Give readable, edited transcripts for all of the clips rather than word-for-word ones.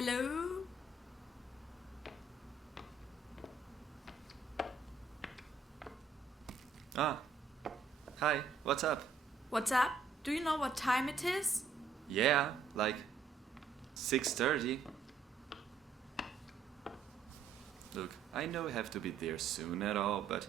Hello? Ah, hi, what's up? What's up? Do you know what time it is? Yeah, like 6:30. Look, I know I have to be there soon at all, but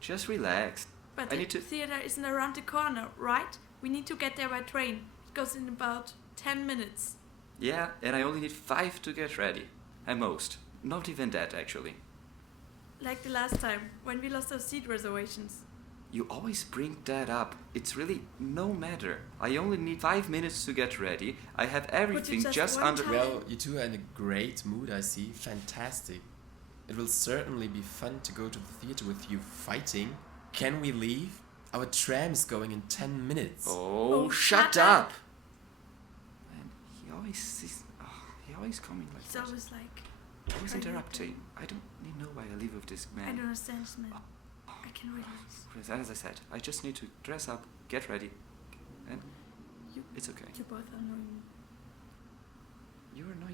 just relax. But I the need to... theater isn't around the corner, right? We need to get there by train. It goes in about 10 minutes. Yeah, and I only need 5 to get ready. At most. Not even that, actually. Like the last time, when we lost our seat reservations. You always bring that up. It's really no matter. I only need 5 minutes to get ready. I have everything just just one under... time- Well, you two are in a great mood, I see. Fantastic. It will certainly be fun to go to the theater with you fighting. Can we leave? Our tram is going in 10 minutes. Oh, shut shut up. up! Man, he always coming like It's that. always like, Always trying to- interrupting. I don't need know why I live with this man. I don't understand this man. I can realize. Chris, as I said, I just need to dress up, get ready, and You- it's okay. You both are annoying me. You're annoying.